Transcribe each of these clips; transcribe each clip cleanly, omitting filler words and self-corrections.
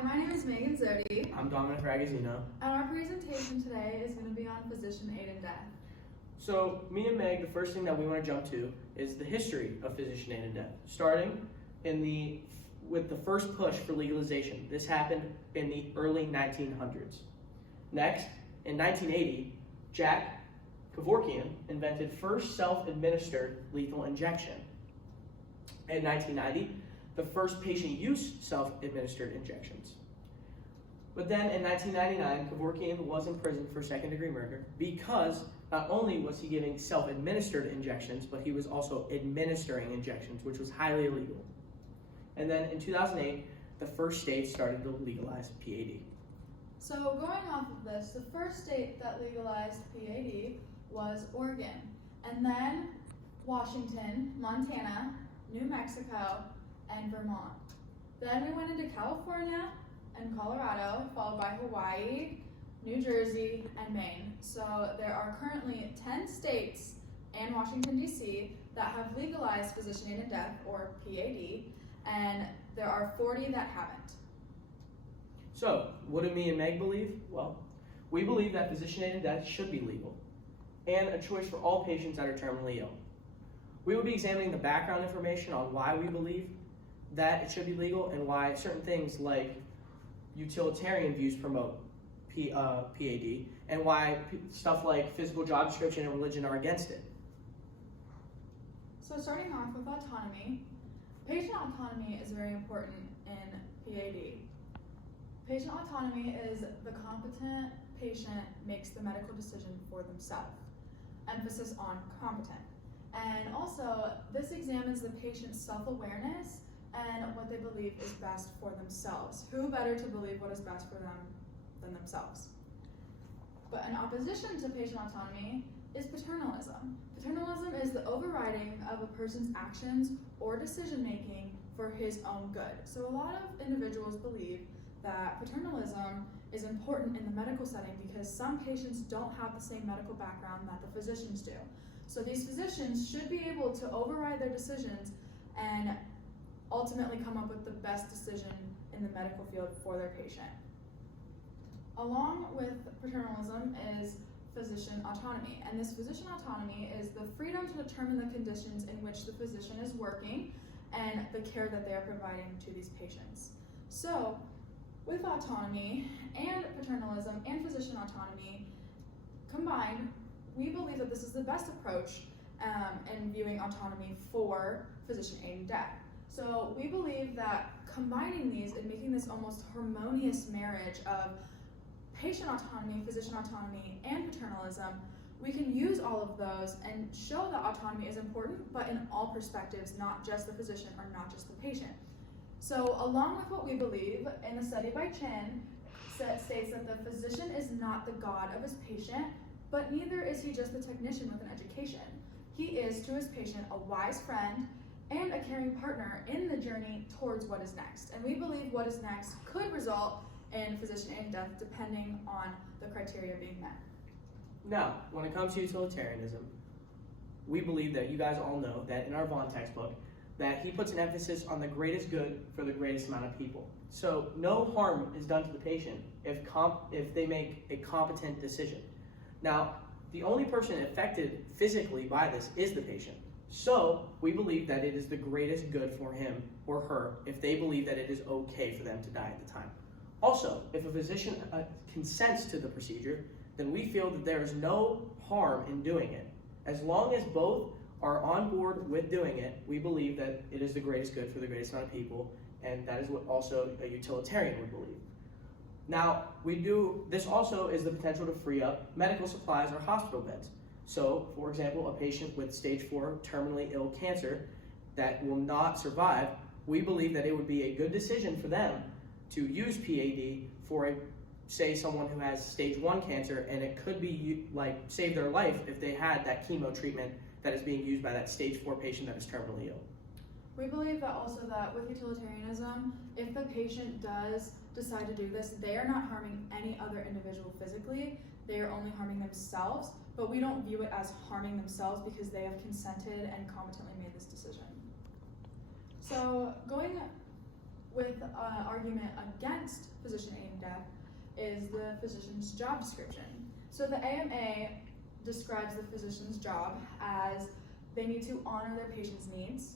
Hi, my name is Megan Zodi. I'm Dominic Ragazzino. And our presentation today is going to be on physician-aided death. So, me and Meg, the first thing that we want to jump to is the history of physician-aided death, starting with the first push for legalization. This happened in the early 1900s. Next, in 1980, Jack Kevorkian invented first self-administered lethal injection. In 1990, the first patient-use self-administered injections. But then in 1999, Kevorkian was in prison for second-degree murder because not only was he giving self-administered injections, but he was also administering injections, which was highly illegal. And then in 2008, the first state started to legalize PAD. So going off of this, the first state that legalized PAD was Oregon, and then Washington, Montana, New Mexico, and Vermont. Then we went into California and Colorado, followed by Hawaii, New Jersey, and Maine. So there are currently 10 states and Washington, D.C. that have legalized physician-aided death, or PAD, and there are 40 that haven't. So, what do me and Meg believe? Well, we believe that physician-aided death should be legal and a choice for all patients that are terminally ill. We will be examining the background information on why we believe that it should be legal and why certain things like utilitarian views promote PAD and why stuff like physical job description and religion are against it. So starting off with autonomy, patient autonomy is very important in PAD. Patient autonomy is the competent patient makes the medical decision for themselves. Emphasis on competent. And also, this examines the patient's self-awareness and what they believe is best for themselves. Who better to believe what is best for them than themselves? But in opposition to patient autonomy is paternalism. Paternalism is the overriding of a person's actions or decision-making for his own good. So a lot of individuals believe that paternalism is important in the medical setting because some patients don't have the same medical background that the physicians do. So these physicians should be able to override their decisions and ultimately come up with the best decision in the medical field for their patient. Along with paternalism is physician autonomy, and this physician autonomy is the freedom to determine the conditions in which the physician is working and the care that they are providing to these patients. So, with autonomy and paternalism and physician autonomy combined, we believe that this is the best approach in viewing autonomy for physician-aided death. So we believe that combining these and making this almost harmonious marriage of patient autonomy, physician autonomy, and paternalism, we can use all of those and show that autonomy is important, but in all perspectives, not just the physician or not just the patient. So along with what we believe, in a study by Chin, states that the physician is not the god of his patient, but neither is he just the technician with an education. He is to his patient a wise friend and a caring partner in the journey towards what is next. And we believe what is next could result in physician-aided death depending on the criteria being met. Now, when it comes to utilitarianism, we believe that you guys all know that in our Vaughn textbook, that he puts an emphasis on the greatest good for the greatest amount of people. So no harm is done to the patient if they make a competent decision. Now, the only person affected physically by this is the patient. So we believe that it is the greatest good for him or her if they believe that it is okay for them to die at the time. Also, if a physician consents to the procedure, then we feel that there is no harm in doing it. As long as both are on board with doing it, we believe that it is the greatest good for the greatest amount of people, and that is what also a utilitarian would believe. Now, this also is the potential to free up medical supplies or hospital beds. So, for example, a patient with stage 4 terminally ill cancer that will not survive, we believe that it would be a good decision for them to use PAD for say someone who has stage 1 cancer, and it could be save their life if they had that chemo treatment that is being used by that stage 4 patient that is terminally ill. We believe that also that with utilitarianism, if the patient does decide to do this, they are not harming any other individual physically, they are only harming themselves, but we don't view it as harming themselves because they have consented and competently made this decision. So going with an argument against physician-aided death is the physician's job description. So the AMA describes the physician's job as they need to honor their patient's needs,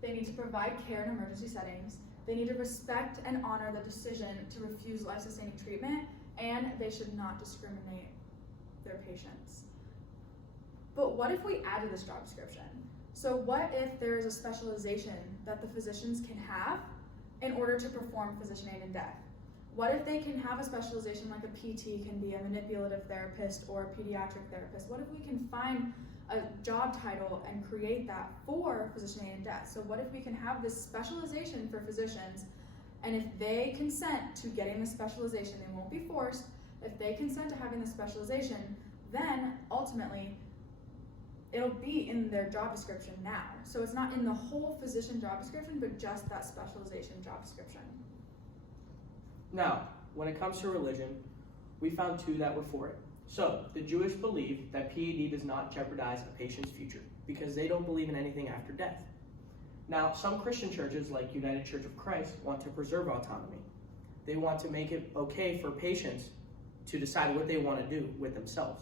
they need to provide care in emergency settings, they need to respect and honor the decision to refuse life-sustaining treatment, and they should not discriminate their patients. But what if we add to this job description? So what if there is a specialization that the physicians can have in order to perform physician-aided death? What if they can have a specialization like a PT can be a manipulative therapist or a pediatric therapist? What if we can find a job title and create that for physician-aided death? So what if we can have this specialization for physicians, and if they consent to getting the specialization, they won't be forced, if they consent to having the specialization, then ultimately it'll be in their job description now. So it's not in the whole physician job description, but just that specialization job description. Now, when it comes to religion, we found two that were for it. So, the Jewish believe that PAD does not jeopardize a patient's future because they don't believe in anything after death. Now, some Christian churches, like United Church of Christ, want to preserve autonomy. They want to make it okay for patients to decide what they want to do with themselves.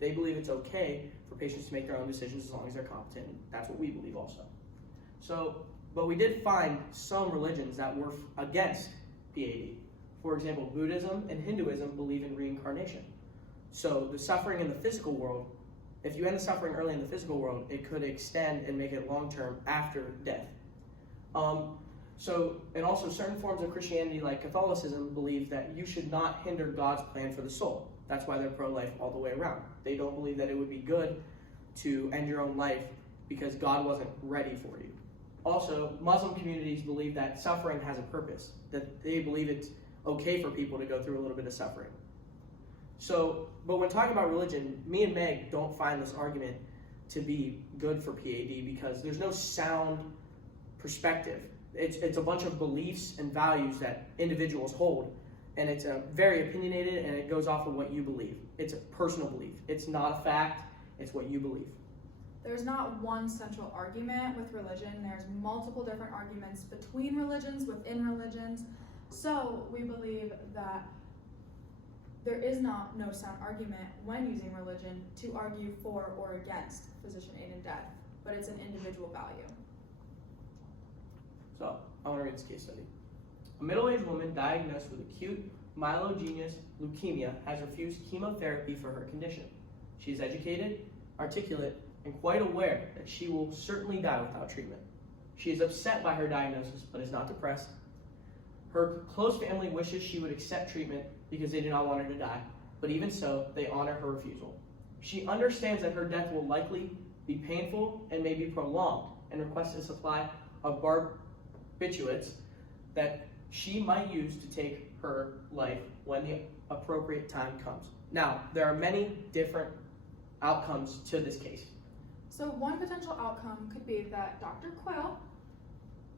They believe it's okay for patients to make their own decisions as long as they're competent. That's what we believe also. So, but we did find some religions that were against PAD. For example, Buddhism and Hinduism believe in reincarnation. So the suffering in the physical world, if you end the suffering early in the physical world, it could extend and make it long-term after death. And also certain forms of Christianity, like Catholicism, believe that you should not hinder God's plan for the soul. That's why they're pro-life all the way around. They don't believe that it would be good to end your own life because God wasn't ready for you. Also, Muslim communities believe that suffering has a purpose, that they believe it's okay for people to go through a little bit of suffering. So, but when talking about religion, me and Meg don't find this argument to be good for PAD because there's no sound perspective. It's a bunch of beliefs and values that individuals hold, and it's very opinionated, and it goes off of what you believe. It's a personal belief. It's not a fact. It's what you believe. There's not one central argument with religion. There's multiple different arguments between religions, within religions. So we believe that there is no sound argument when using religion to argue for or against physician-aided death, but it's an individual value. So, I want to read this case study. A middle-aged woman diagnosed with acute myelogenous leukemia has refused chemotherapy for her condition. She is educated, articulate, and quite aware that she will certainly die without treatment. She is upset by her diagnosis, but is not depressed. Her close family wishes she would accept treatment because they do not want her to die, but even so, they honor her refusal. She understands that her death will likely be painful and may be prolonged, and requests a supply of barbiturates that she might use to take her life when the appropriate time comes. Now, there are many different outcomes to this case. So one potential outcome could be that Dr. Quill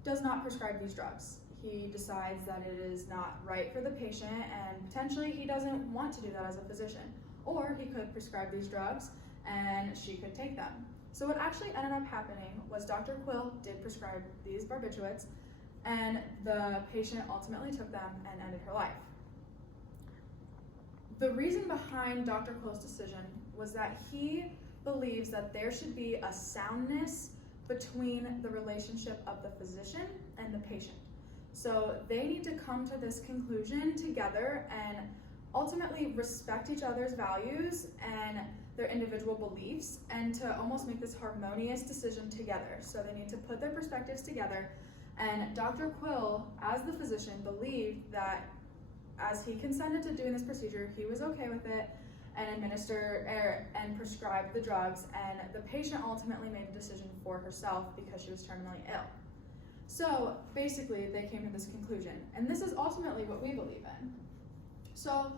does not prescribe these drugs. He decides that it is not right for the patient, and potentially he doesn't want to do that as a physician. Or he could prescribe these drugs and she could take them. So what actually ended up happening was Dr. Quill did prescribe these barbiturates, and the patient ultimately took them and ended her life. The reason behind Dr. Quill's decision was that he believes that there should be a soundness between the relationship of the physician and the patient. So they need to come to this conclusion together and ultimately respect each other's values and their individual beliefs, and to almost make this harmonious decision together. So they need to put their perspectives together, and Dr. Quill, as the physician, believed that as he consented to doing this procedure, he was okay with it and and prescribed the drugs, and the patient ultimately made a decision for herself because she was terminally ill. So basically they came to this conclusion, and this is ultimately what we believe in. So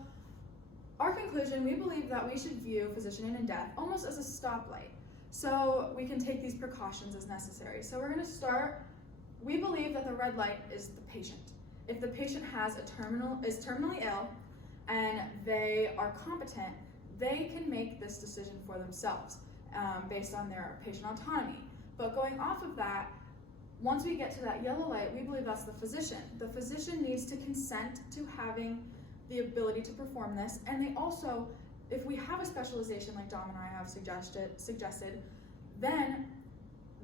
our conclusion, we believe that we should view physician-aided death almost as a stoplight, so we can take these precautions as necessary. So we're going to start, we believe that the red light is the patient. If the patient is terminally ill and they are competent, they can make this decision for themselves based on their patient autonomy. But going off of that, Once we get to that yellow light, we believe that's the physician. The physician needs to consent to having the ability to perform this, and they also, if we have a specialization like Dom and I have suggested, then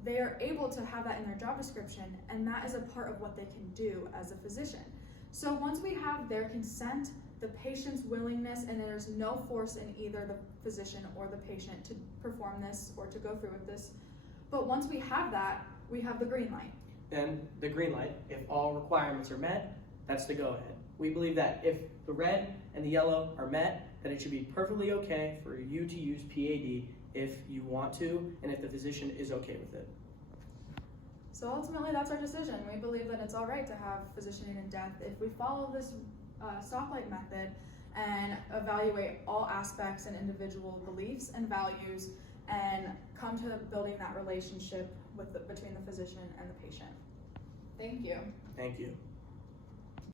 they are able to have that in their job description, and that is a part of what they can do as a physician. So once we have their consent, the patient's willingness, and there's no force in either the physician or the patient to perform this or to go through with this, but once we have that, we have the green light. Then the green light, if all requirements are met, that's the go-ahead. We believe that if the red and the yellow are met, that it should be perfectly okay for you to use PAD if you want to, and if the physician is okay with it. So ultimately, that's our decision. We believe that it's all right to have physicianing in death if we follow this stoplight method and evaluate all aspects and individual beliefs and values and come to building that relationship between the physician and the patient. Thank you. Thank you.